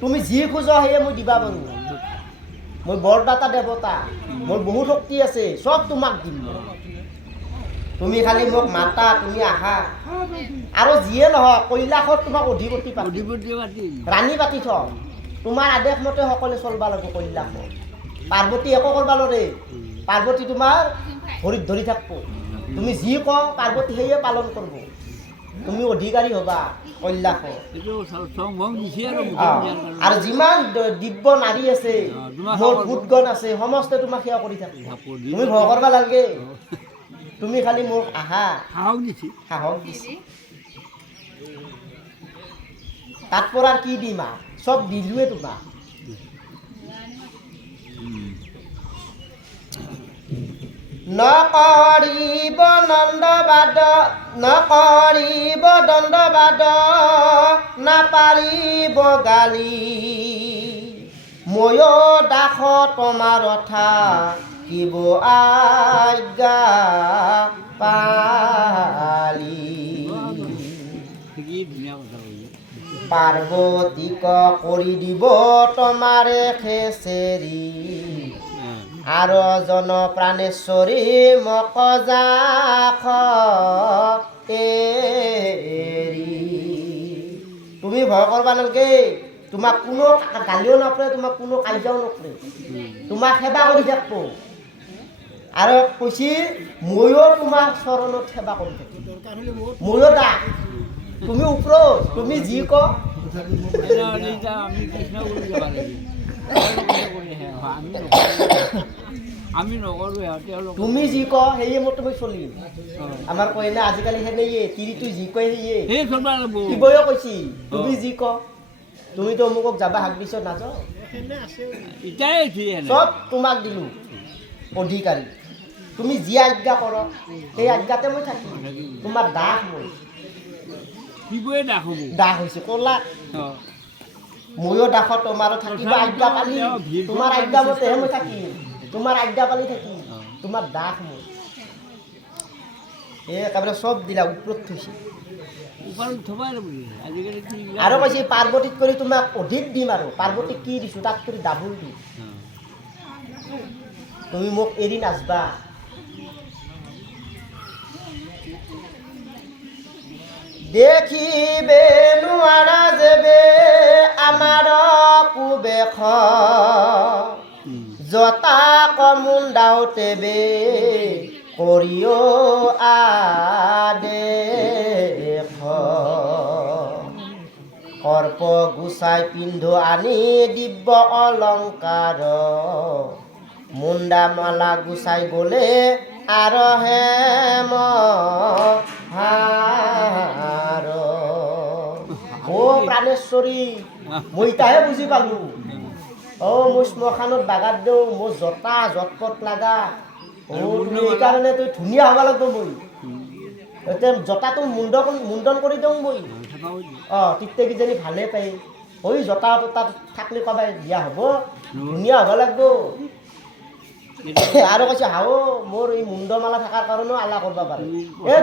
তুমি যি খোজা সেয়ে মই দিবা পাৰোঁ মই বৰদাতা দেৱতা মোৰ বহুত শক্তি আছে চব তোমাক দিম তুমি খালি মোক মাতা তুমি আহা আৰু যিয়ে নহয় কৈলাশত তোমাক অধিপতি পাতিম ৰাণী পাতি থম তোমাৰ আদেশ মতে সকলোৱে চলবা লাগিব কৈলাশত পাৰ্বতী একো কৰবা নোৱাৰে পাৰ্বতী তোমাৰ ভৰিত ধৰি থাকিব তুমি যি কওঁ পাৰ্বতী সেয়ে পালন কৰিব তুমি অধিকাৰী হ'বা কৈলাশত আৰু যিমান দিব্য নাৰী আছে মোৰ ভূতগণ আছে সমস্ত তোমাক সেৱা কৰি থাকিব তুমি ভয় কৰিব নালাগে তুমি খালি মোক আহা সাহস দিছি তাত পৰা কি দিম চব দিলোৱে তোমাক নকৰিব নন্দবাদ নকৰিব দণ্ডবাদ নাপাৰিব গালি ময়ো দাস তোমাৰ থাকিব আজ্ঞা পালি পাৰ্বতীক কৰি দিব তোমাৰে খেচেৰি আৰু জন প্ৰাণেশ্বৰী মকজাখ এৰি তুমি ভয় কৰবা নালাগে তোমাক কোনো গালিও নপৰে তোমাক কোনো কাজিয়াও নকৰে তোমাক সেৱা কৰি থাকিব আৰু কৈছি ময়ো তোমাৰ চৰণত সেৱা কৰি থাকিম ময়ো দাস তুমি ওপৰত তুমি যি ক তুমি যি ক সেয়ে মই তুমি চলিম আমাৰ কয় না আজিকালি সেনেয়ে তিৰিটো যি কয় সেয়ে শিৱয়ো কৈছি তুমি যি ক তুমিতো অমুকক যাবা হাক দিছ নাযাওঁ চব তোমাক দিলোঁ অধিকাৰী তুমি যি আজ্ঞা কৰ সেই আজ্ঞাতে মই থাকিম তোমাৰ দাস মই দাস হৈছে ক'লা ময়ো দাসত তোমাৰো থাকিব আজ্ঞা পালি তোমাৰ আজ্ঞা মতেহে মই থাকিম তোমাৰ আজ্ঞা পালি থাকিম তোমাৰ দাস মই এই একেবাৰে চব দিলা ওপৰত থৈছে আৰু কৈছে পাৰ্বতীক কৰি তোমাক অধিক দিম আৰু পাৰ্বতীক কি দিছোঁ তাক কৰি ডাবুল দিম তুমি মোক এৰি নাচবা দেখিবে নোৱাৰা যেবে আমাৰ কুবেশ জতা কমুণ্ডাওতেবে কৰিও আদেশ সৰ্প গুচাই পিন্ধো আনি দিব্য অলংকাৰ মুণ্ডা মালা গুচাই গ'লে আৰু হেম প্ৰাণেশ্বৰী মই ইতাহে বুজি পালোঁ মই শ্মশানত বাগাত দিওঁ মোৰ জতা জটপট লাগা তুমি এইকাৰণে তই ধুনীয়া হ'ব লাগিব মই এতিয়া জতাটো মুণ্ডন কৰি দিওঁ মই তেতিয়া কিজানি ভালে পায় জতা তাত থাকলে ক'বাই বিয়া হ'ব ধুনীয়া হ'ব লাগিব আৰু কৈছে হাও মোৰ এই মুণ্ডমালা থকাৰ কাৰণেও আলা কৰিব পাৰে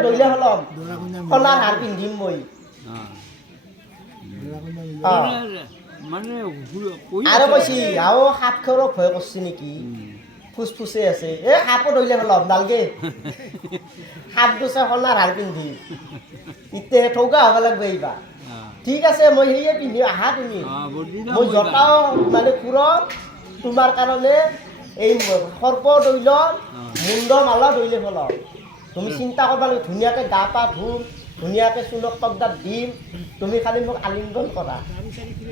দৈলে হলম সোণাৰ হাৰ পিন্ধিম মই আৰু কৈছি হাও সাপ খেৰক ভয় কৰছি নেকি ফুচফুচে আছে সাপো দৈলে হলম নালগে সাপ দুছে সোণাৰ হাৰ পিন্ধি এতিয়া ঠৌকা হ'ব লাগিব এইবাৰ ঠিক আছে মই সেয়ে পিন্ধি আহা তুমি মই জতাও মানে ফুৰত তোমাৰ কাৰণে এই সৰ্প দৈল মুণ্ড মালা দৈলে ফলম তুমি চিন্তা কৰিব লাগিব ধুনীয়াকৈ গা পা ধুম ধুনীয়াকৈ চুলক টকদাত দিম তুমি খালি মোক আলিংগন কৰা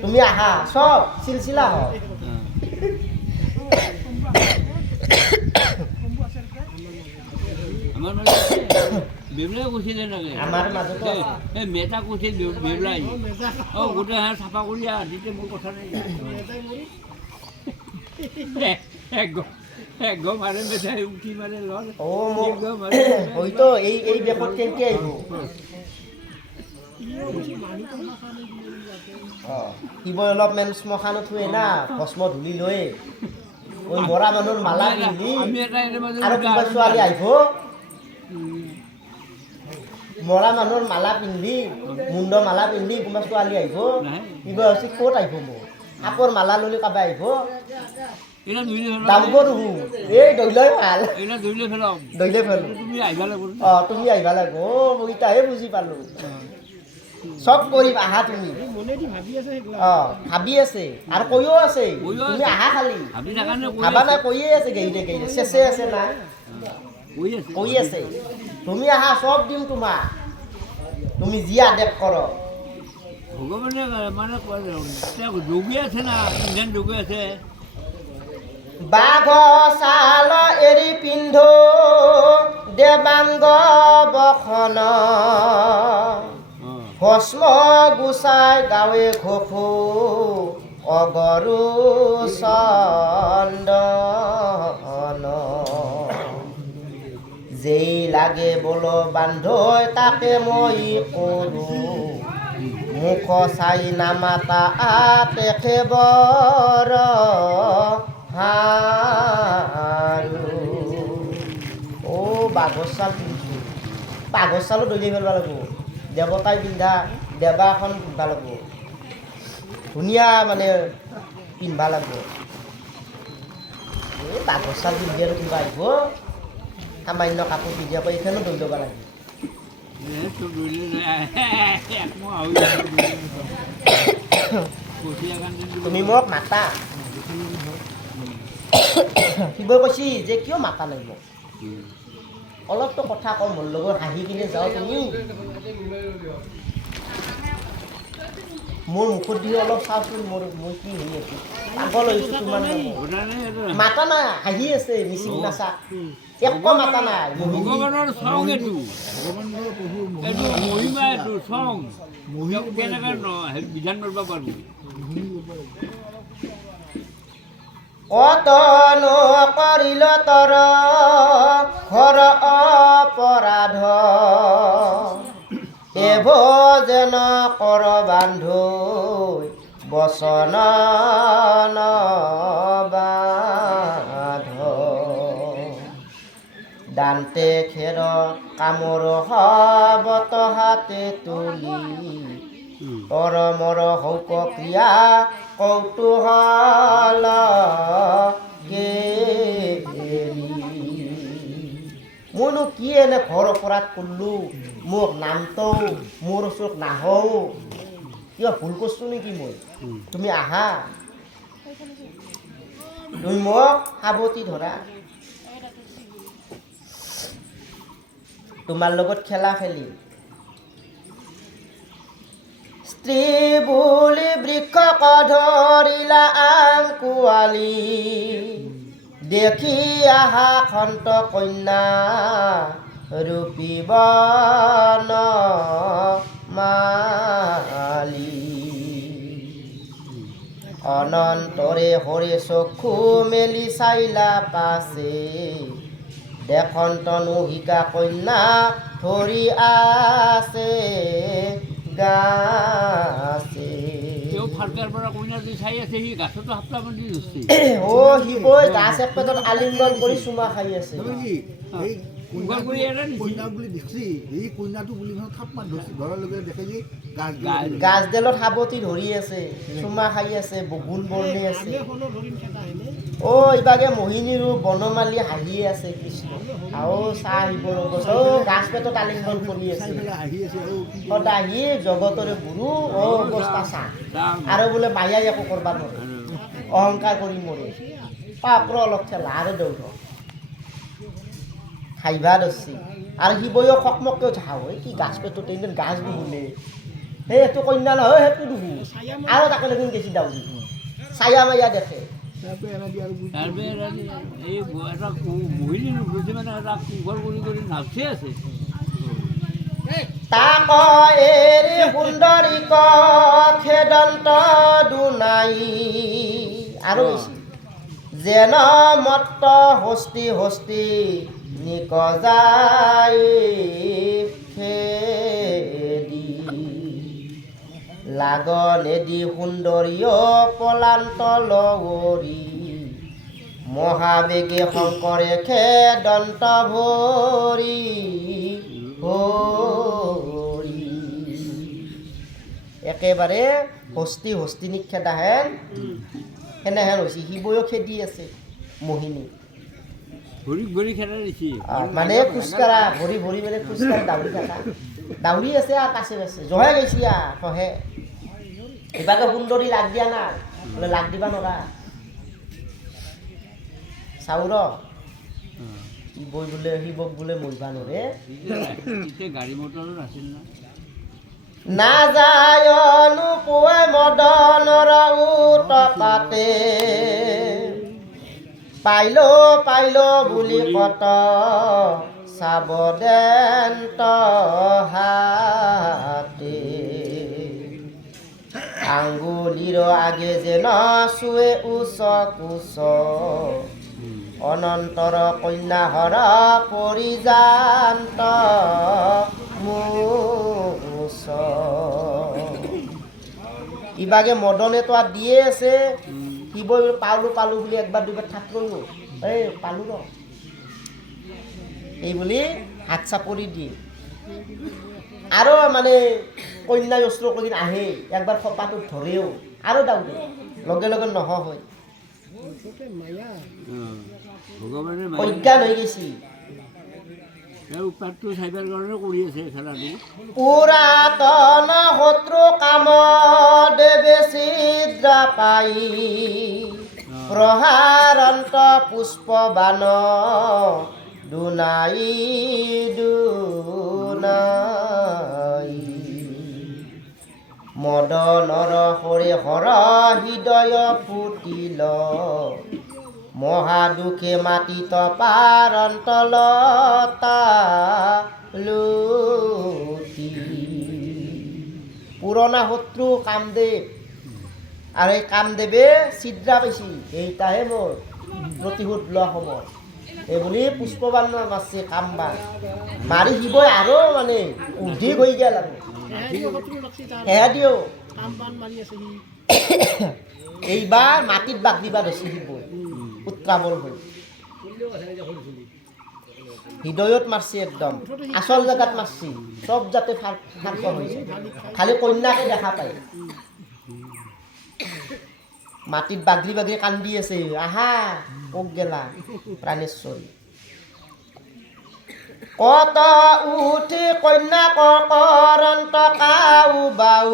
তুমি আহা চব চিলচিলা হয় আমাৰ মাজতে মেটা কৈছিল বেবলাই গোটেই চাফা কৰি দিতে মোৰ কথা নাই হয়তো এই বেকত কেনেকে আহিব শিৱই অলপমান শ্মশানত থৈ না ভস্ম ধূলি লৈ মৰা মানুহৰ মালা পিন্ধি আৰু কোনোবা ছোৱালী আহিব মৰা মানুহৰ মালা পিন্ধি মুণ্ড মালা পিন্ধি কোনোবা ছোৱালী আহিব কিবা হৈছে ক'ত আহিব মোক সাপৰ মালা ললি কাবাই আহিব এটা ধৰিলে ফেলাম দাম গৰু এই দৈলৈ ভাল এটা ধৰিলে ফেলাম দৈলে ফেলো তুমি আহিবা লাগিব তুমি আহিবা লাগিব মই ইতাহে বুজি পালো চব কৰিম আহা তুমি ভাবি আছে আৰু কৈও আছে তুমি আহা খালি ভাবি থকা নে ভাবা নাই কৈয়ে আছে গেইলে চেচে আছে না কৈ আছে তুমি আহা চব দিম তোমাক তুমি যি আদেশ কৰ ভগৱানে মানে যোগী আছে না ইন্ধন যোগী আছে বাঘ চাল এৰি পিন্ধো দেৱাংগ বখন ভস্ম গুচাই গাৱে ঘোষো অগৰু চন্দন যেই লাগে বল বান্ধৈ তাকে মই কৰোঁ মুখ চাই নামাতা তেখে বৰ হাৰু বাঘৰ চাল পিন্ধিছোঁ বাঘৰ চালো দলি ফেলবা লাগিব দেৱতাই পিন্ধা দেৱা এখন পিন্ধবা লাগিব ধুনীয়া মানে পিন্ধবা লাগিব এই বাঘৰ চাল পিন্ধি আৰু কিবা আহিব সামান্য কাপোৰ পিন্ধি আকৌ এইখনো দৈ ল'ব লাগে তুমি মোক মাতা শিৱই কৈছি যে কিয় মাতা নাই মোক অলপতো কথা কওঁ মোৰ লগত হাঁহি কিনে যাওঁ তুমি মোৰ মুখত দি অলপ চাওঁচোন মই কি হৈ আছোঁ পাগল হৈছোঁ তোমাৰ মাতা নাই হাঁহি আছে মিচিং নাচা একো মাতা নাই ভগৱানৰ চং এইটো এইটো মহিমা এইটো চং কেনেকৈ বিধান কৰিব পাৰোঁ কতনো কৰিল তৰ ঘৰ অপৰাধ এভোজন কৰ বান্ধৈ বচন বাধ দান্তে খেৰ কামৰ হবত হাতে তুলি তৰ মৰ হৌক ক্ৰিয়া কৌতূহল মইনো কি এনে ঘৰ অপৰাধ কৰিলোঁ মোক নামটো মোৰ ওচৰত নাহও কিবা ভুল কৰিছোঁ নেকি মই তুমি আহা তুমি মোক সাৱটি ধৰা তোমাৰ লগত খেলা খেলি স্ত্ৰী বুলি বৃক্ষক ধৰিলা আংকুৱালি দেখি আহা খন্ত কন্যা ৰূপী বন মালি অনন্তৰে হৰে চক্ষু মেলি চাইলা পাছে দেখন্তনো শিকা কন্যা ধৰি আছে গাছে শিৱই গাছ এক পেটত আলিংগন কৰি চুমা খাই আছে গাছডালত সাৱটি ধৰি আছে চুমা খাই আছে বগুণ বৰ্ণি আছে ইবাগে মোহিনী ৰূপ বনমালী হাঁহি আছে কৃষ্ণ আৰু চাহ আহিব গাছ পেটত আলিংগন কৰি আছে সদায় জগতৰে গুৰু অৱস্থা চাহ আৰু বোলে মায়াই একো কৰবা নোৱাৰে অহংকাৰ কৰি মৰে পাপৰ অলপ ঠেলা আৰু দৌৰ খাইবা ধৰছি আৰু শিৱয়ো সকমককৈ উঠা হয় কি গাছ পেটত এনে গাছ বুলে সেই সেইটো কন্যা নহয় সেইটো দুহু আৰু তাকে লেকিন দেখি দাউৰি ছায়া মায়া দেখে তাক এৰি সুন্দৰীক খেদন্ত দুনাই আৰু যেন মত্ত হস্তি হস্তি নিকজাই খেদি লাগনেদি সুন্দৰীয় পলান্ত লগৰী মহাবেগে শংকৰে খেদন্ত ভৰি ভৰি একেবাৰে হস্তিনীক খেদাহেন সেনেহেন হৈছে শিৱও খেদি আছে মোহিনী ভৰিক ভৰি খেলা দিছে মানে খোজকাঢ়া ভৰি ভৰি মানে খোজকাঢ়ি দাউৰি থকা দাউৰি আছে আৰু কাছে কাছে জহে গৈছি সহে এইবাকে সুন্দৰী লাগ দিয়া না বোলে লাগ দিবা নৰা চাউৰ শিৱই বোলে শিৱক বোলে মৰিবা নৰে এতিয়া গাড়ী মটৰো নাছিল না নাযায় নোপোৱাই মদনৰ উৎপাতে পাইলো বুলি কত চাব দেন্ত হাতে আঙ্গুলিৰ আগে যেন চুৱে উচ কুচ অনন্তৰ কন্যাহৰ পৰিজান্ত মুচ ইবাগে মদনে তো আৰ দিয়ে আছে শিৱই পালো বুলি একবাৰ দুবাৰ ঠাক কৰিলো এই পালো ৰ এই বুলি হাত চাপৰি দিয়ে আৰু মানে কন্যাই অস্ত্ৰ কৰি আহে একবাৰ খপাটোত ধৰেও আৰু দাউৰে লগে লগে নহ হয় ভগৱানে অজ্ঞান হৈ গৈছি উৎপাতটো চাইবাৰ কাৰণে কৰি আছে খেলাটো পুৰাতন শত্ৰু কাম দেৱে ছিদ্ৰ পাই প্ৰহাৰন্ত পুষ্পবান দুনাই মদনৰ হৰে হৰ হৃদয় ফুটিল মহাদুখে মাটিত পাৰন্তলতা লুটি পুৰণা শত্ৰু কামদেৱ আৰু এই কামদেৱে ছিদ্ৰা পাইছিল এইটাহে মোৰ প্ৰতিশোধ লোৱা সময় এই বুলি পুষ্পবান মাৰছে কামবান মাৰি শিৱই আৰু মানে উদ্ধি হৈ গেল আৰু সেয়া দিও এইবাৰ মাটিত বাগ দিবা ধৰিছে শিৱই উত্ৰাৱল হৈ হৃদয়ত মাৰছি একদম আচল জেগাত মাৰছি চব যাতে ফাৰ্ক হৈছে খালি কন্যাকে দেখা পায় মাটিত বাগৰি বাগৰি কান্দি আছে আহা কক গেলা প্ৰাণেশ্বৰী কত উঠি কন্যা কৰন্ত কাউ বাউ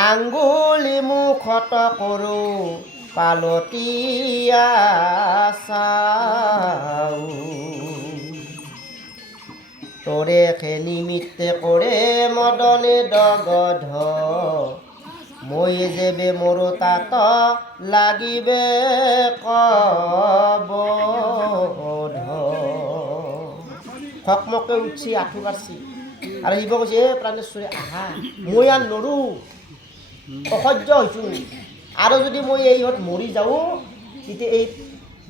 আঙ্গুলি মুখত কৰো পালতীয়া চাউ তোৰে খে নিমিত্তে কৰে মদনে দগধ মই যেবে মোৰো তাত লাগিবে কবধ হকমকে উঠছি আঁঠু কাটছি আৰু শিৱ কৈছে এ প্ৰাণেশ্বৰী আহা মই আৰু নৰোঁ অসহ্য হৈছোঁ আৰু যদি মই এইহত মৰি যাওঁ তেতিয়া এই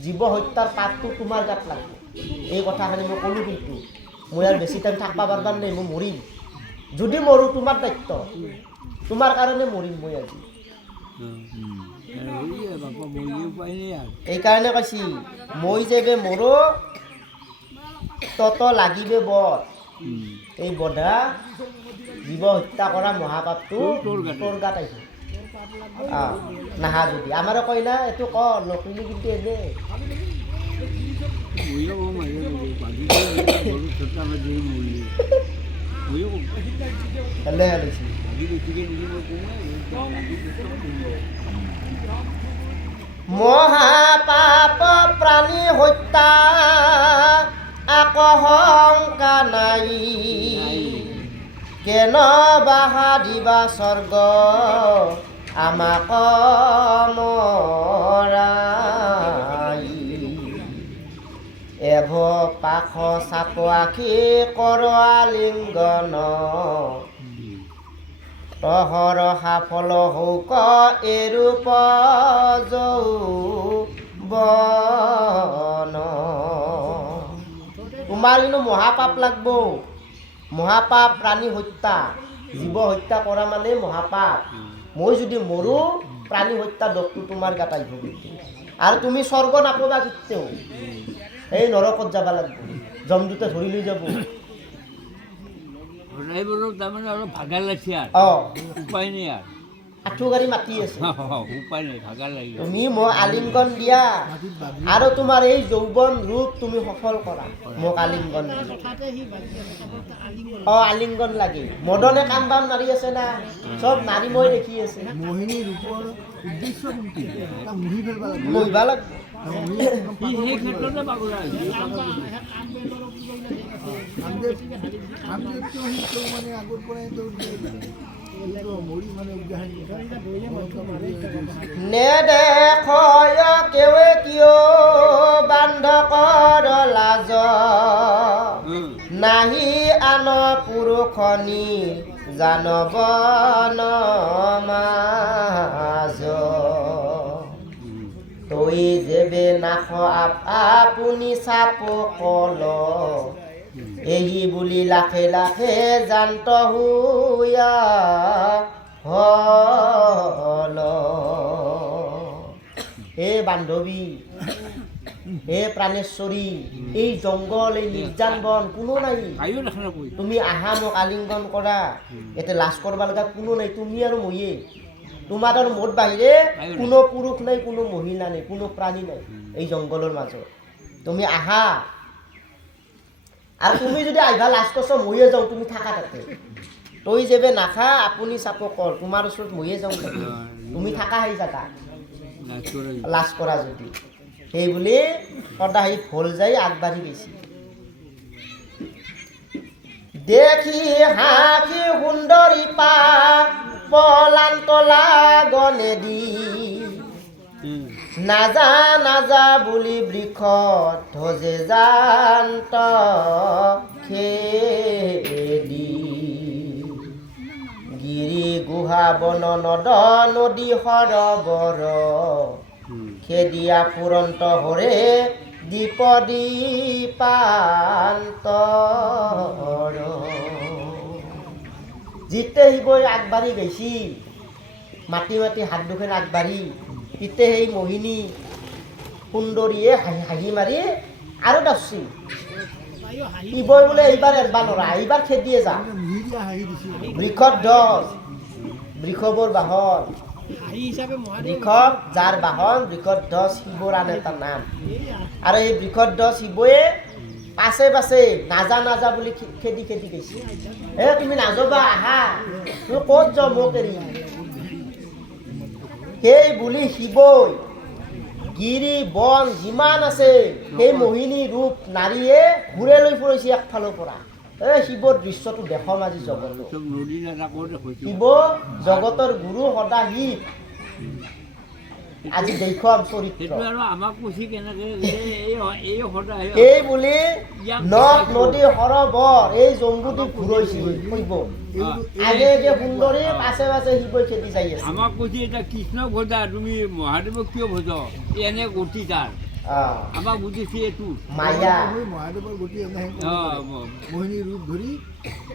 জীৱ হত্যাৰ পাপটো তোমাৰ গাত লাগিব এই কথাখিনি মই ক'লোঁ কিন্তু মই আৰু বেছি টাইম থাকিব পাৰিবাৰ নাই মই মৰিম যদি মৰোঁ তোমাৰ দায়িত্ব তোমাৰ কাৰণে মৰিম মই আজি এইকাৰণে কৈছি মই যেবে মোৰো তত লাগিবে বধ এই বধা জীৱ হত্যা কৰা মহাপাপটো তোৰ গাত আহিব নাহা যদি আমাৰো কয় না এইটো ক নকৰিলি কিন্তু এনে মহাপাপ প্ৰাণী হত্যা আকহংকা নাই কেন বাহা দিবা স্বৰ্গ আমাক মৰাই এভ পাখ চাপ আখি কৰ আলিংগন তহৰ সাফল হৌক এৰূপ যৌৱন তোমাৰ কিন্তু মহাপাপ লাগব মহাপাপ প্ৰাণী হত্যা জীৱ হত্যা কৰা মানে মহাপাপ মই যদি মৰোঁ প্ৰাণী হত্যা দোষটো তোমাৰ গাত আহিব আৰু তুমি স্বৰ্গ নাপাবা কেতিয়াও এই নৰকত যাব লাগিব জমদূতে ধৰি লৈ যাব তাৰমানে অলপ ভাগৰ লাগিছে আৰু উপায় নাই আৰু আঁঠু গাড়ী মাতি আছে উপায় নাই ভাগা লাগিব তুমি মোক আলিংগন দিয়া আৰু তোমাৰ এই যৌৱন ৰূপ তুমি সফল কৰা মোক আলিংগন দিয়া আলিংগন লাগে মদনে কাম বাম নাৰী আছে না চব নাৰী মই দেখি আছে মোহিনী ৰূপৰ উদ্দেশ্য কোনটি এটা মুহি ফেলবা লাগে মহিব লাগিব সেই ক্ষেত্ৰতে বাগৰা কামদেৱটো সি মানে আগৰ পৰাই মৰি মানে নেদেখ কেৱে কিয় বান্ধকৰ লাজ নাহি আন পুৰুষনি জানব নমাজ তই যেবে নাখ আপুনি চাপ কল এই বুলি লাখে লাখে জান্ত হুয়া হল হে বান্ধৱী হে প্ৰাণেশ্বৰী এই জংঘল এই নিৰ্জান বন কোনো নাই কায়ো দেখা নাপায় তুমি আহা মোক আলিংগন কৰা এতিয়া লাজ কৰিব লগা কোনো নাই তুমি আৰু ময়ে তোমাৰ আৰু মোৰ বাহিৰে কোনো পুৰুষ নাই কোনো মহিলা নাই কোনো প্ৰাণী নাই এই জংঘলৰ মাজত তুমি আহা আৰু তুমি যদি আহিবা লাজ কৰছ ময়ে যাওঁ তুমি থাকা তাতে তই যেবে নাখা আপুনি চাপ কৰ তোমাৰ ওচৰত ময়ে যাওঁ তুমি থাকা সেই জাগা লাজ কৰা যদি সেই বুলি সদায় ভুল যাই আগবাঢ়ি গৈছে দেখি হাঁহি সুন্দৰী পা পলান্তলা গনেদি নাজা নাজা বুলি বৃক্ষত ধজে জান্ত খেদি গিৰি গুহা বন নদ নদী সৰবৰ খেদিয়া ফুৰন্ত হৰে দীপদীপান্তৰ যিতে শিৱই আগবাঢ়ি গৈছি মাতি মাতি হাত দুখন আগবাঢ়ি তিতে সেই মোহিনী সুন্দৰীয়ে হাঁহি মাৰি আৰু দাচি শিৱই বোলে এইবাৰ এৰবা নৰা এইবাৰ খেদিয়ে যা মুহি দিয়া হাঁহি দিছে বৃষত দছ বৃষবৰ বাহন বৃষত যাৰ বাহন বৃষত দছ শিৱৰ আন এটা নাম আৰু এই বৃষত দছ শিৱয়ে পাছে পাছে নাজা নাজা বুলি খেদি খেদি গৈছে তুমি নাযাবা আহা তুমি ক'ত যাওঁ মোক এৰি সেই বুলি শিৱই গিৰি বন যিমান আছে সেই মোহিনী ৰূপ নাৰীয়ে ঘূৰে লৈ ফুৰিছে একফালৰ পৰা শিৱৰ দৃশ্যটো দেখম আজি জগত শিৱ জগতৰ গুৰু সদা শিৱ আজি দেখুৱাম চৰিত্ৰ এই বুলি নদ নদী সৰবৰ এই জম্বুদ্বীপ ঘূৰাইছিল শিৱ আগে আগে সুন্দৰী পাছে পাছে শিৱই খেদি যাই আছে আমাক কৈছে এতিয়া কৃষ্ণ ভজা তুমি মহাদেৱক কিয় ভজ এনে গতি তাৰ আমাক বুজিছে এইটো মায়া মহাদেৱৰ গতি এনে মোহিনী ৰূপ ধৰি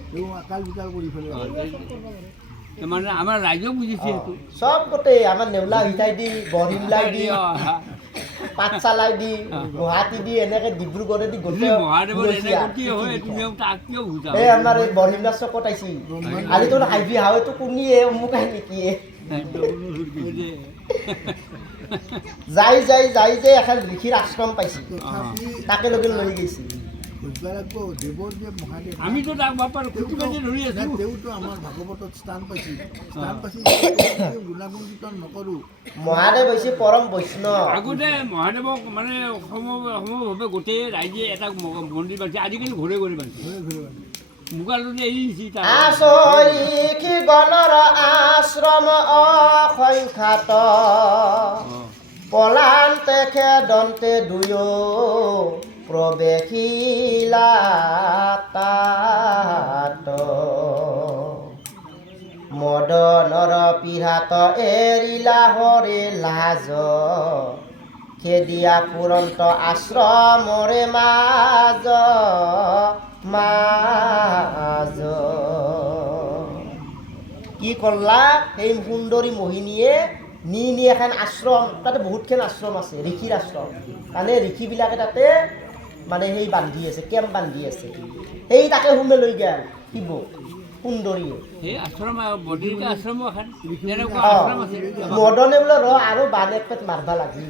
তেওঁ আকাল বিকাল কৰি ফেলে মানে আমাৰ ৰাইজেও বুজিছে এইটো চব গোটেই আমাৰ নেউলা হিতাই দি বৰহিমলাই দি পাঠশালাই দি গুৱাহাটী দি এনেকে ডিব্ৰুগড়ে দি গোটেই মহাদেৱৰ এনে গতি হয় তুমি তাক কিয় বুজা এই আমাৰ এই বৰহিমলা চকত আইছি আজি তোৰ হাইবি হাৱেতো কুনিয়ে মোক আহি নেকিয়ে যাই যাই যাই যে এখন ঋষিৰ আশ্ৰম পাইছি তাকে লগে লৈ গৈছি বুজবা লাগব দেৱৰ যে মহাদেৱ আমিতো তাক বাপাৰ খুটি বাজি ধৰি আছো তেওঁতো আমাৰ ভাগৱতত স্থান পাইছে গুণাগুণ কীৰ্তন নকৰোঁ মহাদেৱ হৈছে পৰম বৈষ্ণৱ আগতে মহাদেৱক মানে সমভাৱে গোটেই ৰাইজে এটা মন্দিৰ বান্ধি আজিকালি ঘৰে ঘৰে বান্ধি মোকালতে এৰি দিছে আচৰিষি গণৰ আশ্ৰম অসংখ্যাত পলান্তে খেদন্তে দুয়ো প্ৰৱেশিলা তাত মদনৰ পিৰাত এৰিলা হৰে লাজ খেদিয়া ফুৰন্ত আশ্ৰমৰে মাজ মাজ কি কৰলা সেই সুন্দৰী মোহিনীয়ে নি এখন আশ্ৰম তাতে বহুতখন আশ্ৰম আছে ঋষিৰ আশ্ৰম মানে ঋষিবিলাকে তাতে মানে সেই বান্ধি আছে কেম্প বান্ধি আছে সেই তাকে সোমে লৈ গেল শিৱ সুন্দৰীয়ে সেই আশ্ৰম বদিৰিকা আশ্ৰম এখন তেনেকুৱা অঁ আশ্ৰম আছে মদনে বোলে ৰ আৰু বান এক পেট মাৰবা লাগিল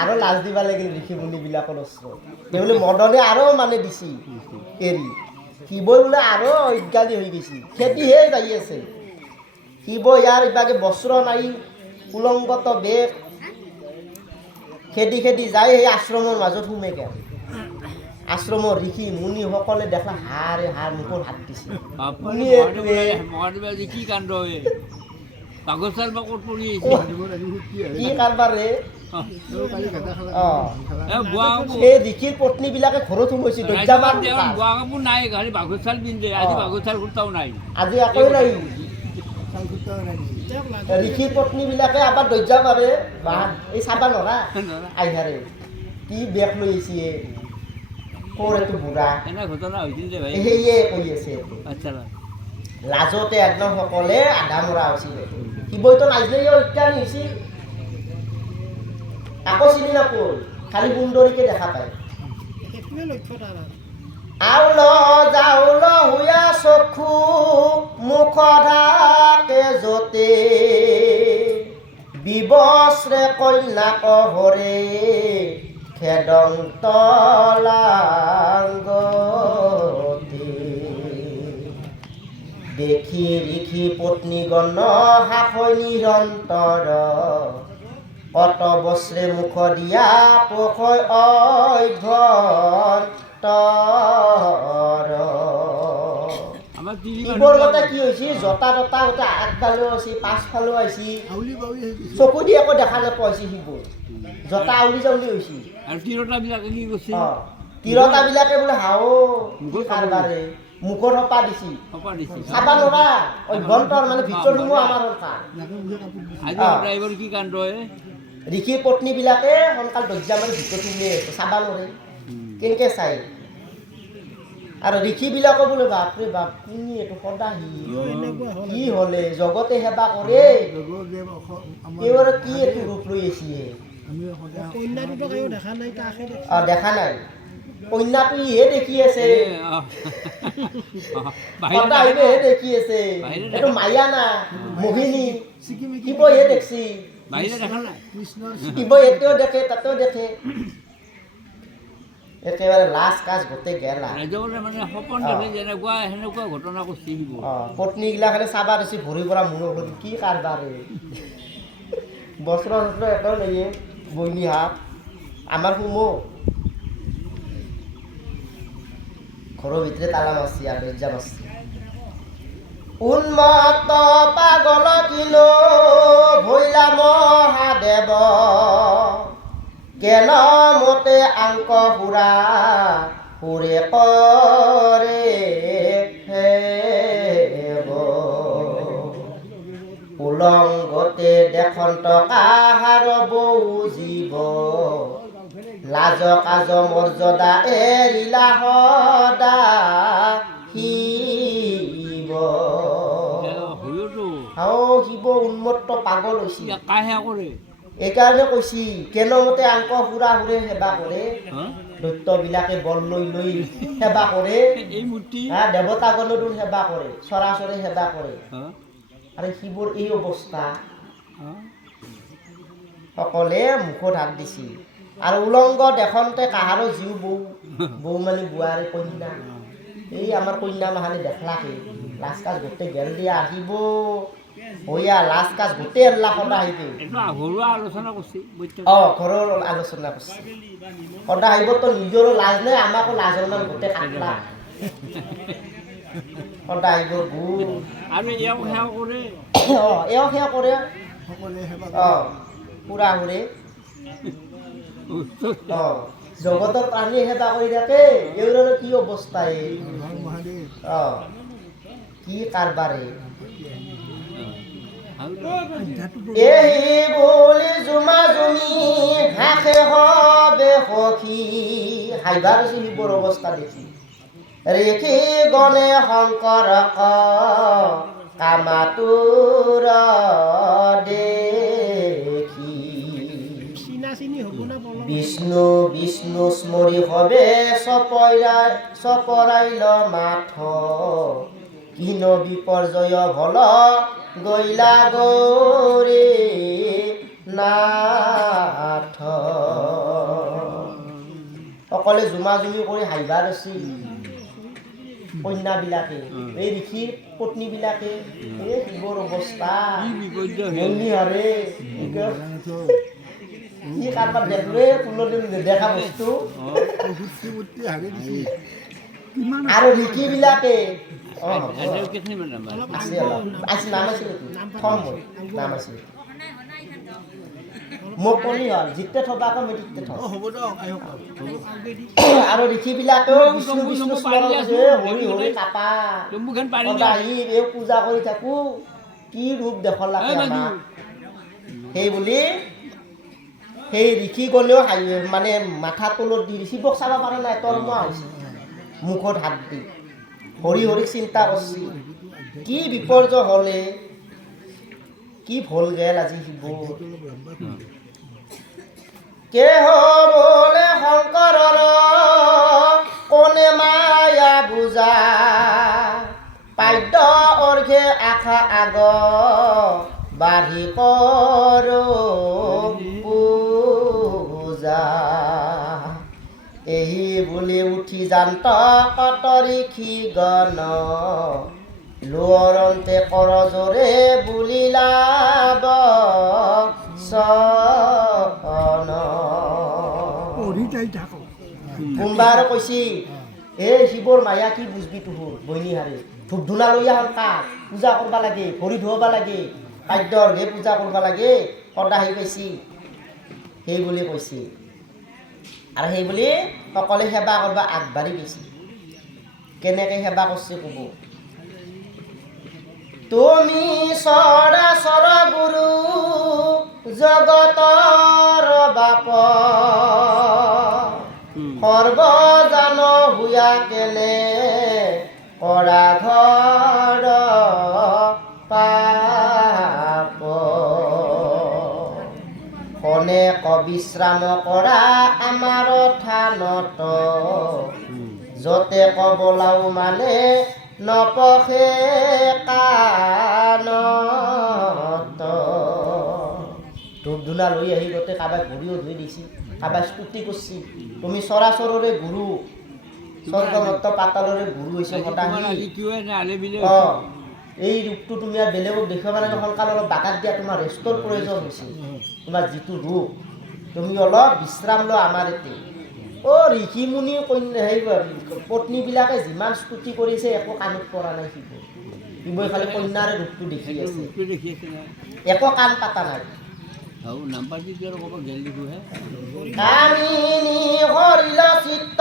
আৰু লাজ দিবা লাগিল ঋষি মুনিবিলাকৰ ওচৰত সেই বোলে মদনে আৰু মানে দিছি এৰি শিৱই বোলে আৰু অজ্ঞানী হৈ গৈছে খেতিহে যাই আছে শিৱ ইয়াৰ ইবাগে বস্ত্ৰ নাই উলংগত বেগ খেদি খেদি যাই সেই আশ্ৰমৰ মাজত সোমে গেল আশ্ৰমৰ ঋষি মুনিসকলে দেখলা হাড়ে হাড় মুখত হাত দিছে মহাদেৱে আজি কি কাণ্ড হয় বাগচাল বা ক'ত পৰি আহিছে দেৱৰ আজি সুখী আৰু কি কাৰবাৰে তেওঁ কালি গাদা খালা অঁ বোৱা কাপোৰ সেই ঋষিৰ পত্নীবিলাকে ঘৰত সোমাইছে দৰ্জামান বোৱা কাপোৰ নাই খালি বাগচাল পিন্ধে আজি বাগচাল কুৰ্তাও নাই আজি আকৌ নাই চাল কুৰ্তাও নাই দিছে ঋষিৰ পত্নীবিলাকে আবাৰ দৰ্জা পাৰে বা এই চাবা নৰা আইহাৰে কি বেগ লৈ আহিছে ক'ৰ এইটো বুঢ়া এনে ঘটনা হৈছিল যে ভাই সেয়ে কৈ আছে আচ্ছা লাজতে একদম সকলে আধা মৰা হৈছিল শিৱইতো নাজিলেই অজ্ঞানী হৈছিল আকৌ চিনি নাপল খালি সুন্দৰীকে দেখা পায় আউল যাউল হুয়া চক্ষু মুখ ঢাকে যতে বিবস্ৰে কন্যাক হৰে খেদং তলাংগতে দেখি ঋষি পত্নীগণ সাফৈ নিৰন্তৰ কত বস্ৰে মুখ দিয়া পোষয় অভ্যন্তৰ আমাৰ তিনি শিৱৰ কথা কি হৈছে জতা ততা গোটেই আগফালেও আছে পাছফালেও আহিছে আউলি বাউলি হৈ গৈছে চকু দি একো দেখা নাপাইছে শিৱ জতা আউলি জাউলি হৈছে আৰু তিৰোতাবিলাকে কি কৈছে তিৰোতাবিলাকে বোলে হাও কাৰবাৰে মুখৰ সপা দিছি সপা দিছে চাবা নৰা অভ্যন্তৰ মানে ভিতৰ ৰুমো আমাৰ সৰকাৰ নাকে মুখে কাপোৰ দিছে আজি ড্ৰাইভাৰ কি কাণ্ড হয় ঋষিৰ পত্নীবিলাকে সোনকাল দৰ্জা মানে ভিতৰত সোমাই আছে চাবা নৰে কেনেকৈ চাই আৰু ঋষিবিলাকো বোলে বাপৰে বাপ কোনি এইটো সদাহি কি হ'লে জগতে সেৱা কৰে জগদেৱ আমাৰ তেওঁ আৰু কি এইটো ৰূপ লৈ আছে আমি সদায় দেখা নাই কন্যাটো ইহে দেখি আছে সদাহিহে দেখি আছে এইটো মায়া না মোহিনী চিকিমিকি শিৱহে দেখছি বাহিৰে দেখা নাই কৃষ্ণৰ শিৱ এতেও দেখে তাতেও দেখে একেবাৰে লাজ কাজ গোটেই গেলা ৰাজ্যবোৰে মানে সপোন দেখে যেনেকুৱা সেনেকুৱা ঘটনা কৰিছে শিৱ পত্নীগিলাখানে চাবা দিছে ভৰিৰ পৰা মূৰৰ ওপৰত কি কাৰবাৰে বস্ত্ৰ চস্ত্ৰ এটাও নেয়ে বৈনী হাত আমাৰ সোমো ঘৰৰ ভিতৰে তালা মাৰছি আৰু দৰ্জা মাৰছি উন্মত্ত পাগল কিলো ভৈলা মহাদেৱ কেন মতে আংক সুৰা সুৰে কৰে হেব উলংগতে দেখন্ত কাহাৰ বৌ জীৱ লাজ কাজ মৰ্যাদা এৰিলা সদা শিৱ হয়তো শিৱ উন্মত্ত পাগল হৈছিল কাহে কৰে এইকাৰণে কৈছি কেনেমতে আংক সুৰা সুৰে সেৱা কৰে হা? দৈত্যবিলাকে বল লৈ লৈ সেৱা কৰে এই মূৰ্তি দেৱতাগণৰো সেৱা কৰে চৰাচৰে সেৱা কৰে হা? আৰু শিৱৰ এই অৱস্থা হা? সকলে মুখত হাত দিছিল আৰু উলংগ দেখনতে কাহাৰো জীৱ বৌ বৌ মানে বোৱাৰী কন্যা এই আমাৰ কন্যা মাহানে দেখলাকে লাজ কাজ গোটেই গেল দিয়া আহিব হইয়া লাজ কাজ গোটেই এল্লা সদা আহিব এইটো ঘৰুৱা আলোচনা কৰিছে ঘৰৰ আলোচনা কৰিছে সদা আহিব তো নিজৰো লাজ নাই আমাকো লাজৰ মান গোটেই কাটলা সদা আহিব গু আৰু এওঁ সেৱা কৰে এওঁ সেয়া কৰে সকলোৱে সেৱা পুৰা সুৰে জগতৰ প্ৰাণী সেৱা কৰি থাকে এইবোৰৰ কি অৱস্থা এই হৰ মহাদেৱ কি কাৰবাৰে আধ্যাত্মিক এই বুলি জুমা জুমি হাসে হবে সখী হাইবা বেছি শিৱৰ অৱস্থা দেখি ৰেখি গণে শংকৰ কামাতুৰ দেখি বিষ্ণু বিষ্ণু স্মৰি হবে চপৰাইল মাথ কিন বিপৰ্যয় ভল গইলা গৌৰে নাথ সকলে জুমা জুমি কৰি হাঁহিবা ৰচি কন্যাবিলাকে এই ঋষিৰ পত্নীবিলাকে এই শিৱৰ অৱস্থা মন্দি হৰে কি কাৰোবাৰ দেখলে কোনোদিন নেদেখা বস্তু প্ৰসূতি হাগে দিছে কিমান আৰু ঋষিবিলাকে এডেও কেথনি মানে আছে অলপ আছে নাম আছে নেকি থম মই নাম আছে মোক কলি হ'ল জিতে থবা আকৌ মেটিতে থ হ'ব দিয়ক আহিব আৰু ঋষিবিলাকেও বিষ্ণু বিষ্ণু স্মৰণ কৰিছে হৰি হৰি কাপা চম্বুখন পাৰি দিয়া সদায় এই পূজা কৰি থাকো কি ৰূপ দেখল লাগে আমাক সেই বুলি সেই ঋষি গ'লেও মানে মাথা তলত দি শিৱক চাব পৰা নাই তলমুৱা হৈছে মুখত হাত দি হৰি হৰি চিন্তা কৰিছে কি বিপৰ্যয় হ'লে কি ভুল গেল আজি শিৱ কে হ'বলে শংকৰৰ কোনে মায়া বুজা পাদ্য অৰ্ঘে আশা আগ বাঢ়ি কৰ পূজা এই বুলি উঠি যান্ত কতৰিখি গণ লোৰন্তে কৰজৰে বুলিলাব চন পঢ়ি যাই থাকক কোনবাৰ কৈছি এই শিৱৰ মায়া কি বুজবি তোৰ বইনীহাৰে ধূপ ধূনা লৈ আহল কাক পূজা কৰবা লাগে ভৰি ধুৱাব লাগে খাদ্যৰ হে পূজা কৰবা লাগে সদায় কৈছি সেই বুলি কৈছি আৰু সেই বুলি সকলোৱে সেৱা কৰবা আগবাঢ়ি গৈছে কেনেকৈ সেৱা কৰিছে ক'ব তুমি চৰাচৰ গুৰু জগতৰ বাপ সৰ্বজান হুয়া কেনে কৰা ঘৰ পাপ কনে কবিশ্ৰাম কৰা আমাৰ থানত যতে কবলাও মানে নপখে কাণত ধূপ ধূনা লৈ আহি গোটেই কাৰোবাক ঘূৰিও ধুই দিছি কাৰোবাক স্তুতি কৰিছি তুমি চৰাচৰৰে গুৰু স্বৰ্গমত্ত পাতালৰে গুৰু হৈছে সদায় এই ৰূপটো তুমি আৰু বেলেগক দেখুৱাব লাগে সোনকালে অলপ বাকাত দিয়া তোমাৰ ৰেষ্টৰ প্ৰয়োজন হৈছে তোমাৰ যিটো ৰূপ তুমি অলপ বিশ্ৰাম লোৱা আমাৰ ইয়াতে ঋষি মুনি সেই পত্নীবিলাকে যিমান স্তুতি কৰিছে একো কাণত পৰা নাই শিৱই খালি কন্যাৰে ৰূপটো দেখি আছে একো কাণ পাতা নাই কামিনী হৰিল চিত্ত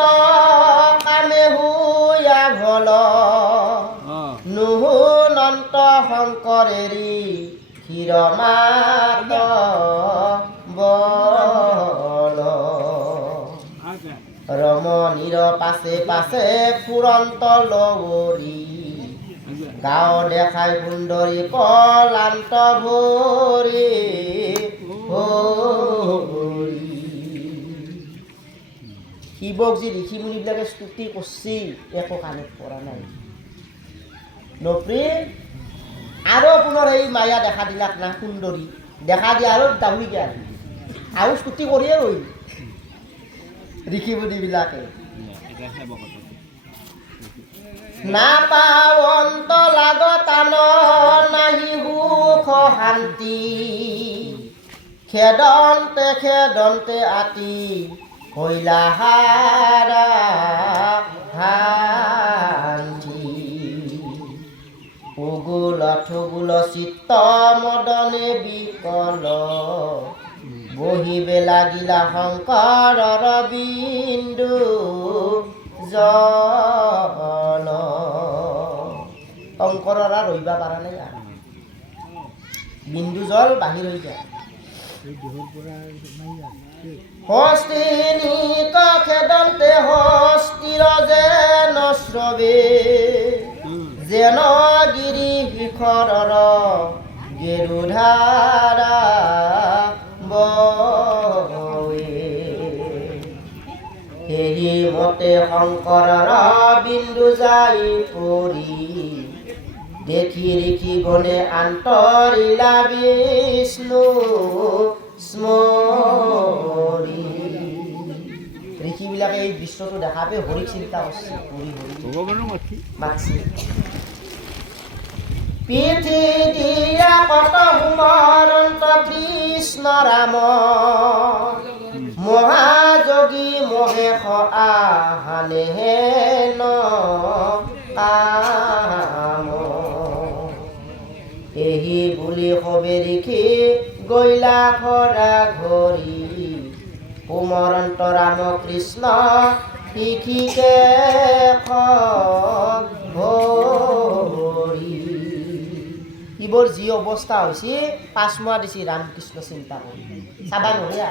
কামে হুয়া ভল নুহুনন্ত শংকৰেৰি ক্ষীৰমাত বল ৰমণীৰ পাছে পাছে ফুৰন্ত লৱৰী গাঁও দেখাই সুন্দৰী কলান্ত ভৰি শিৱক যি ঋষি মুনিবিলাকে স্তুতি কৰিছি একো কাণত পৰা নাই নপ্ৰী আৰু পুনৰ এই মায়া দেখা দিলাক না সুন্দৰী দেখা দিয়া আৰু দাউৰি গেল আৰু স্তুতি কৰিয়ে ৰৈ ঋষি মুনিবিলাকে নাপাৱন্ত লাগতান নাহি সুখ শান্তি খেদন্তে খেদন্তে আতি কইলা হাৰা শান্তি উগুল ঠুগুল চিত্ত মদনে বিকল বহিবে লাগিলা শংকৰৰ বিন্দু জল শংকৰৰ আৰু ৰহিবা পাৰা নাই আৰু বিন্দু জল বাহিৰ হৈ যায় হস্তিনীক খেদন্তে হস্তিৰ যেন শ্ৰৱে যেন গিৰি শিখৰৰ গেৰুধাৰা বৱে সেই মতে শংকৰৰ বিন্দু যাই পৰি দেখি ৰিখি গণে আন্তৰিলা বিষ্ণু স্মৰি। ঋষিবিলাকে এই দৃশ্যটো দেখা পাই হৰিক চিন্তা কৰিছে, হৰি হৰি ভগৱানৰ মাতছে। পিঠি দিয়া কত সুমৰন্ত কৃষ্ণ ৰাম, মহাযোগী মহেশ আহানে হেন কাম। এহি বুলি সবে ঋষি গৈলা ঘৰা ঘৰি, সুমৰন্ত ৰাম কৃষ্ণ শিখিকে হৰি। ইবোৰ যি অৱস্থা হৈছে পাঁচমোৱা দিছে ৰামকৃষ্ণ চিন্তা কৰি চাবা নৰিয়া।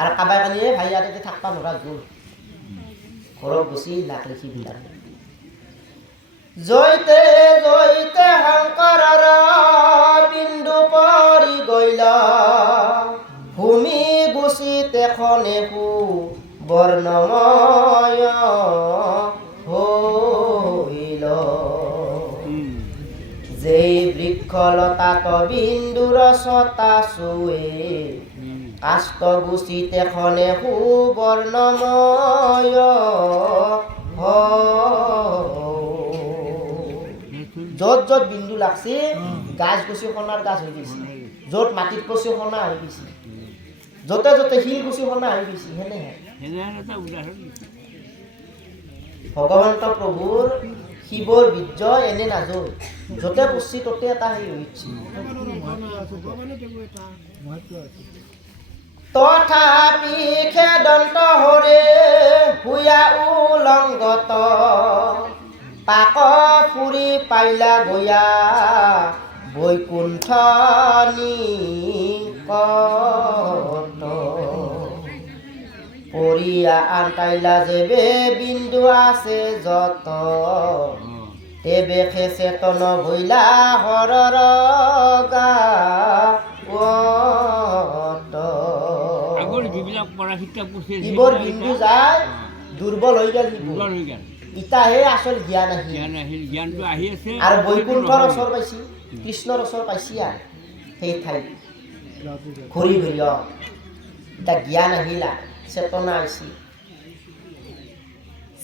আৰু কাবাই কানিয়ে ভাই ইয়াতে থাকবা নৰা জোৰ ঘৰত গুচি লাখ লিখি বিলাক। জয়তে জয়তে শংকৰৰ বিন্দু পৰি গইল, ভূমি গুচি তেখনে সু বৰ্ণময় হইল। যেই বৃক্ষলতাত বিন্দুৰ ছটা চুৱে, কাষ্ট গুচি তেখনে সু বৰ্ণময়। য'ত য'ত বিন্দু লাগছে গাছ গুচি সোণাৰ গাছ হৈ গৈছে, য'ত মাটিত পচি সোণা হৈ গৈছে, য'তে য'তে শিল গুচি সোণা হৈ গৈছে। সেনেহে ভগৱন্ত প্ৰভুৰ শিৱৰ বীৰ্য এনে নাজয়, য'তে পচি ততে এটা হেৰি হৈছে। তথাপি খেদন্ত হৰে হুয়া উলংগত, পাক ফুৰি পাইলা গয়া বৈকুণ্ঠ নিকট। পৰিয়া আনতাইলা যেবে বিন্দু আছে যত, তেবে চেতন ভৈলা হৰৰ গাৱত। ইবোৰ বিন্দু যায় দুৰ্বল হৈ গেল, ইতাহে আচল জ্ঞান আহিল। আৰু বৈকুণ্ঠৰ ওচৰ পাইছি, কৃষ্ণৰ ওচৰ পাইছি। আৰু সেই ঠাইত ঘূৰি ঘূৰি এতিয়া জ্ঞান আহিলা, চেতনা আহিছি।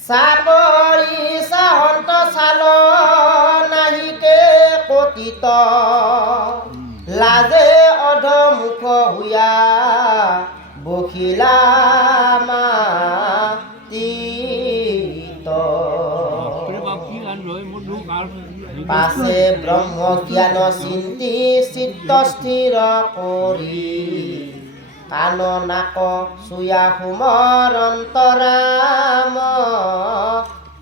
চাপৰি চাহন্ত চাল নাহিকে পতিত, লাজে অধমুখ হুয়া বখিলা মাতিত। পাছে ব্ৰহ্ম জ্ঞান চিন্তি চিত্ত স্থিৰ কৰি, কাণ নাক চুয়া সুমৰন্ত ৰাম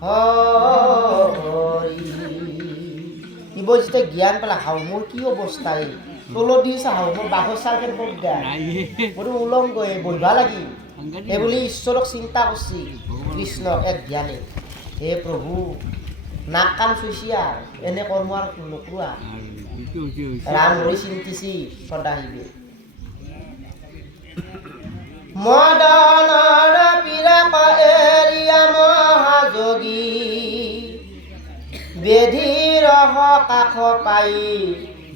হৰি। ইবোৰ যেতিয়া জ্ঞান পালা হাও মোৰ কি অৱস্থা, এই তলত দিছা হাও মোৰ বাঘৰ চাল কেন মোৰো উলংগ বহিবা লাগি। এইবুলি ঈশ্বৰক চিন্তা কৰিছি কৃষ্ণ এক জ্ঞানে। হে প্ৰভু নাক কাণ চুইছি আৰু এনে কৰ্ম আৰু নকৰোৱা। ৰাম হৰি চিন্তিছি সদাহিবে। মদনৰ পিৰাপ এৰিয়া মহাযোগী, বেধিৰ কাষ পাই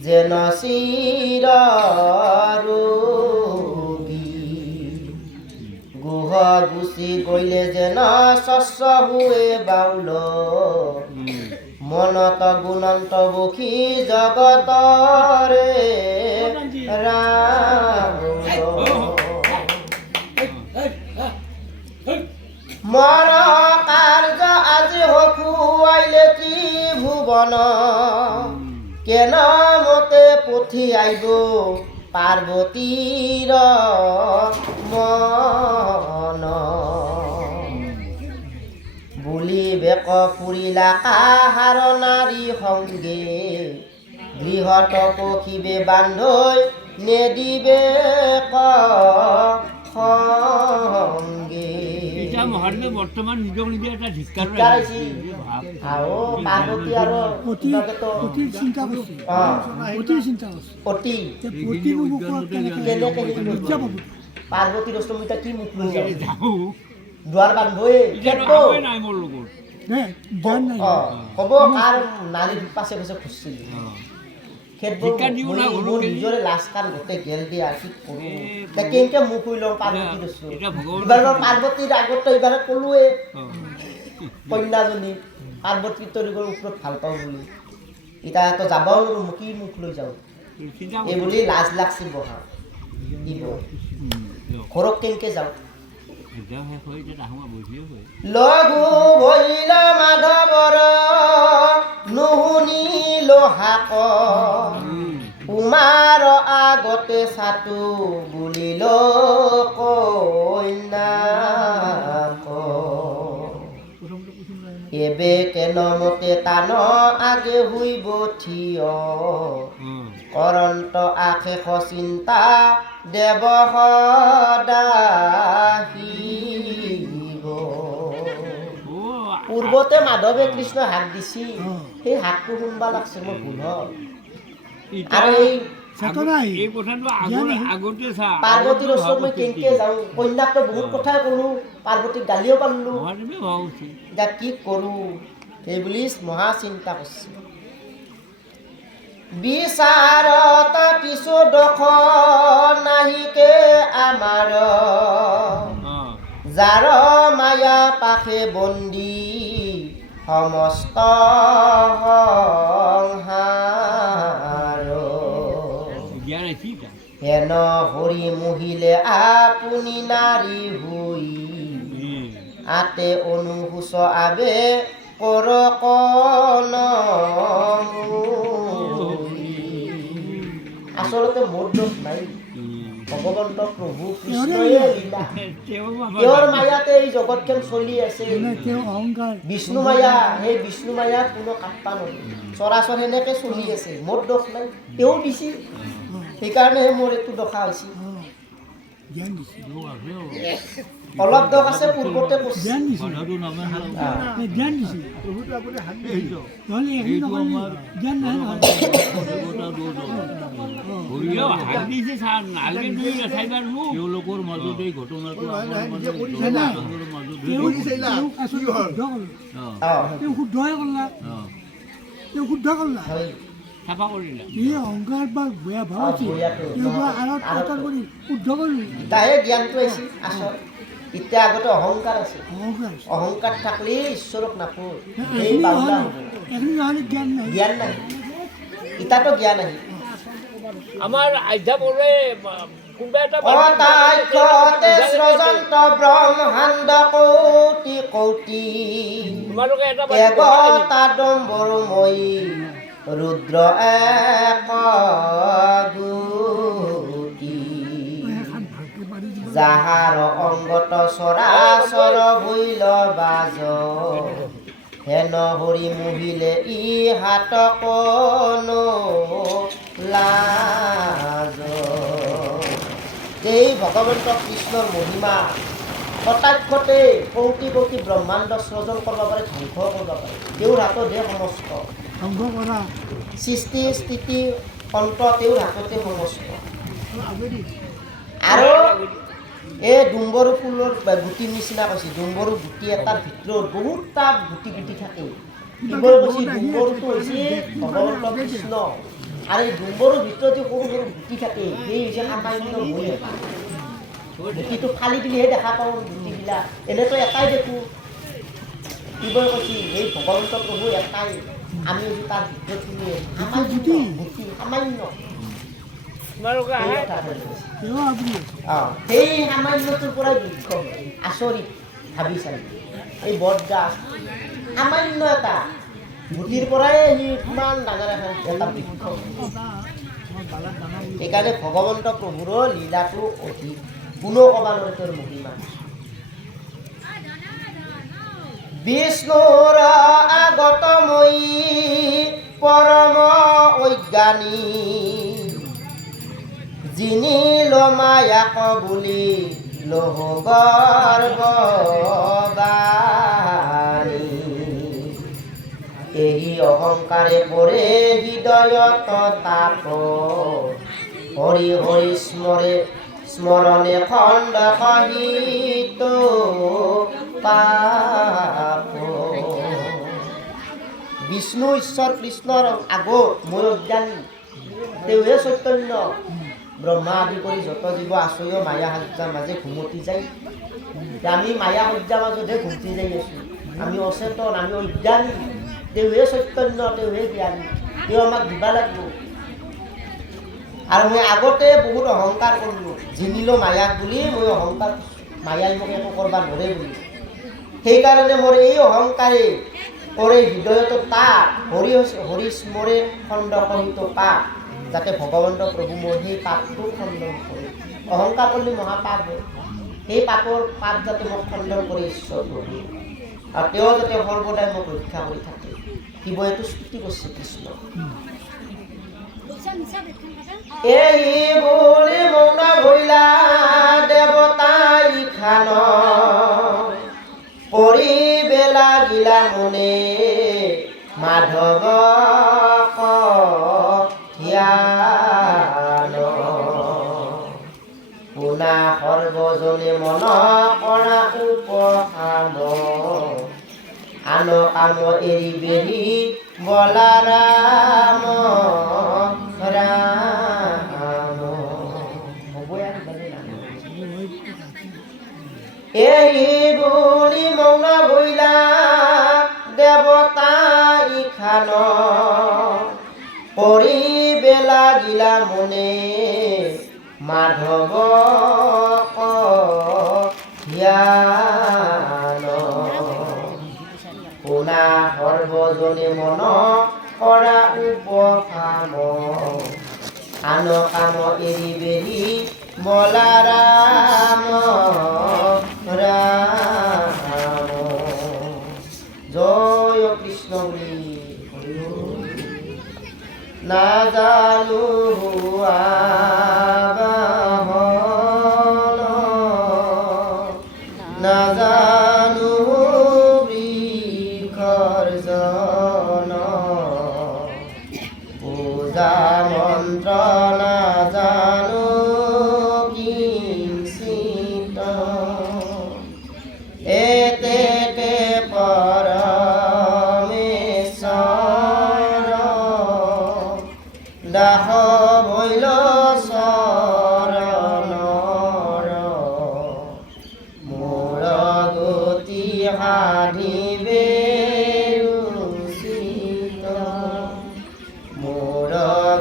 যেন চিৰ ৰোগী। গুহ গুচি গ'লে যেন স্বচ্ছ হুৱে বাউল, মনত গুণন্ত বখি জগতৰে ৰাম। মৰ কাৰ্য আজি হখুৱাইলে ত্ৰিভুৱন, কেন মতে পঠিয়াইব পাৰ্বতীৰ মন। বুলি বেক ফুৰিলা কাহাৰ নাৰী সংগে, গৃহত পখিবে বান্ধৈ নেদিবে সংগে। বৰ্তমান নিজক নিজে এটা ধিক্কাৰ পাৰ্বতীৰ অষ্টমীটা কি মুখ দুৱাৰ বান্ধৈ নাই মোৰ লগত জ্ঞান নাই ক'ব কাৰ নাৰীৰ পাছে পাছে ঘূৰিছিল সেইবোৰ শিক্ষা দিব না ঘৰত মোৰ গেলি। নিজৰে লাজ কাণ গোটেই গেল দিয়া কি কৰোঁ এ, কেনেকৈ মুখ হৈ লওঁ পাৰ্বতী দিছোঁ এতিয়া ভগৱানৰ এইবাৰ মই পাৰ্বতীৰ আগতো এইবাৰে ক'লোৱে অঁ কন্যাজনী পাৰ্বতী তৰিকৰ ওপৰত ভাল পাওঁ বুলি এতিয়াতো যাবও নোৱাৰোঁ কি মুখ লৈ যাওঁ চিন্তা এই বুলি লাজ লাগছি বহা দিব ঘৰত কেনেকৈ যাওঁ এতিয়া শেষ হৈ এতিয়া ডাঙৰ বুজিয়ে হয় লঘু ভৈল মাধৱৰ নুশুনিল হাক উমাৰ আগতে চাটো বুলিল কন্যাক এবে কেনমতে টান আগে শুইব থিয় কৰন্ত আশেষ চিন্তা দেৱ সদাহিব পূৰ্বতে মাধৱে কৃষ্ণ হাক দিছি সেই হাকটো শুনবা লাগছে মই ভুল হ'ল আৰু এই এই কথাটো আগতে চা পাৰ্বতীৰ ওচৰত মই কেনেকৈ যাওঁ কন্যাকতো বহুত কথাই ক'লোঁ পাৰ্বতীক গালিও পাৰিলোঁ মহাদেৱে ভাবা উচিত এতিয়া কি কৰোঁ এই বুলি মহা চিন্তা কৰিছে বিচাৰত কিছু দোষ নাহিকে আমাৰ অঁ যাৰ মায়া পাশে বন্দী সমস্ত সংসাৰ জ্ঞান আছে এটা হেন হৰি মুহিলে আপুনি নাৰী হৈ আতে অনুসূচ আবে কৰ আচলতে মোৰ দোষ নাই ভগৱন্ত প্ৰভু কৃষ্ণয়ে লীলা তেওঁৰ মায়াতে এই জগতখন চলি আছে তেওঁ অহংকাৰ বিষ্ণু মায়া সেই বিষ্ণু মায়াত কোনো কাটবা নোৱাৰে চৰাচৰ সেনেকে চলি আছে মোৰ দোষ নাই তেওঁ দিছিল সেইকাৰণেহে মোৰ এইটো দশা হৈছে জ্ঞান দিছে অলপ দোষ আছে পূৰ্বতে কৰিছে জ্ঞান দিছে জ্ঞান দিছে প্ৰভুটো আপুনি হাত দিছে নহ'লে এইখিনি নকৰিলে জ্ঞান নাই নহয় হাত দিছে চাৰ নালাগে দুই চাইবাৰ মোক তেওঁলোকৰ মাজত এই ঘটনাটো তেওঁক আচলতে শুদ্ধ কৰিলে তেওঁ শুদ্ধহে কৰিলা তেওঁ শুদ্ধ কৰিলা হয় চাফা কৰিলা এই অহংকাৰ বা বেয়া ভাৱ আছে তেওঁৰ পৰা আঁৰত আঁতৰ কৰি শুদ্ধ কৰিলে তাহে জ্ঞানটো আহিছে আচল এতিয়া আগতে অহংকাৰ আছে অহংকাৰ অহংকাৰ থাকিলে ঈশ্বৰক নাপোয় এই এইখিনি বাউলা নহ'লে হ'ব এইখিনি নহ'লে জ্ঞান নাই জ্ঞান নাই ইতাতো জ্ঞান আহি আমাৰ আধ্যা বোলে কোনোবা এটা অতাক্ষতে সৃজন্ত ব্ৰহ্মাণ্ড কোটি কোটি তোমালোকে এটা দেৱতাডম্বৰময়ী ৰুদ্ৰ এক গুটি যাহাৰ অংগত চৰাচৰ ভৈল বাজ হেন হৰি মুহিলে ই হাত কোনো লাজ এই ভগৱন্ত কৃষ্ণৰ মহিমা কটাক্ষতে কোটি কোটি ব্ৰহ্মাণ্ড সৃজন কৰিব পাৰে ধ্বংস কৰিব পাৰে তেওঁৰ হাততহে সমস্ত ধ্বংস কৰা সৃষ্টি স্থিতি অন্ত তেওঁৰ হাততে সমস্ত আবেলি আৰু এই ডুম্বৰু ফুলৰ গুটিৰ নিচিনা কৈছে ডুম্বৰু গুটি এটাৰ ভিতৰত বহুতটা গুটি গুটি থাকে এইবোৰ কৈছে ডুম্বৰুটো হৈছে ভগৱন্ত কৃষ্ণ আৰু এই ডুম্বৰুৰ ভিতৰত যে সৰু সৰু গুটি থাকে সেই হৈছে সামান্য মই এটা গুটিটো ফালি দিলেহে দেখা পাওঁ গুটিবিলাক এনেতো এটাই দেখোঁ এইবোৰ কৈছে এই ভগৱন্ত প্ৰভু এটাই আমি হৈছোঁ তাৰ ভিতৰত সামান্য গুটি সামান্য তোমালোকে এই আহে কথা কৈছে তেওঁ আপুনি সেই সামান্যটোৰ পৰাই বৃক্ষ আচৰিত ভাবি চালি এই বটগাছ সামান্য এটা গুটিৰ পৰাই সি কিমান ডাঙৰ এটা বৃক্ষ সেইকাৰণে ভগৱন্ত প্ৰভুৰো লীলাটো অধিক কোনো ক'ব নোৱাৰে তেওঁৰ মহিমা বিষ্ণুৰ আগতময়ী পৰম অজ্ঞানী যিনি লমায়াক বুলি লহ গৰ্ববাণী এই অহংকাৰে পৰে হৃদয়ত তাপ হৰি হৰি স্মৰণে খণ্ড সহিত পাপ বিষ্ণু ঈশ্বৰ কৃষ্ণৰ আগত মই অজ্ঞানী তেওঁহে চৈতন্য ব্ৰহ্মা আদি কৰি যত জীৱ আছয় মায়া সজ্জাৰ মাজে ঘুমতি যায় আমি মায়া সজ্জাৰ মাজতহে ঘুমতি যাই আছোঁ আমি অচেতন আমি অজ্ঞানী তেওঁহে চৈতন্য তেওঁহে জ্ঞানী তেওঁ আমাক দিবা লাগিব আৰু মই আগতে বহুত অহংকাৰ কৰিলোঁ জিনিলোঁ মায়াক বুলি মই অহংকাৰ মায়াই মোক একো কৰিব নোৱাৰে বুলি সেইকাৰণে মোৰ এই অহংকাৰে কৰে হৃদয়তো তাক হৰি স্মৰে খণ্ড সহিত পাপ যাতে ভগৱন্ত প্ৰভু মোৰ সেই পাপটো খণ্ডন কৰে অহংকাৰ কৰিলে মহাপাপ হয় সেই পাপৰ পাপ যাতে মোক খণ্ডন কৰি ঈশ্বৰ প্ৰভু আৰু তেওঁ যাতে সৰ্বদাই মোক ৰক্ষা কৰি থাকে শিৱ এইটো স্তুতি কৰিছে কৃষ্ণ এই বুলি মৌন ভৈলা দেৱতাই খান পৰিবেলা গিলা মনে মাধৱ ধ্যান শুনা সৰ্বজনে মন কৰা উপহাম আন কাম এৰি বেৰি বলা ৰাম ৰাম এই বুলি মৌন ভৈলা দেৱতাই খান পৰিবেলা গিলা মনে মাধৱ ধ্যান শুনা সৰ্বজনে মন কৰা উপকাম আন কাম এৰি বেৰি বলা ৰাম ৰাম জয় কৃষ্ণ বুলি নাজানো আবাহন নাজানো বৃক্ষৰ জন পূজা মন্ত্ৰ নাজানো কিঞ্চিত এতেকে পৰমেশ্বৰ দাস ভৈল চৰণৰ মোৰ গতি সাধিবে উচিত মোৰ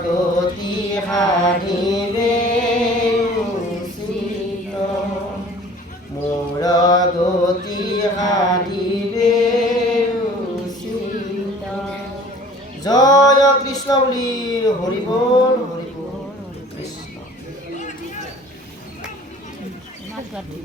গতি সাধিবে উচিত মোৰ গতি সাধিবে উচিত জয় কৃষ্ণ বুলি হৰি বল কৃষ্ণ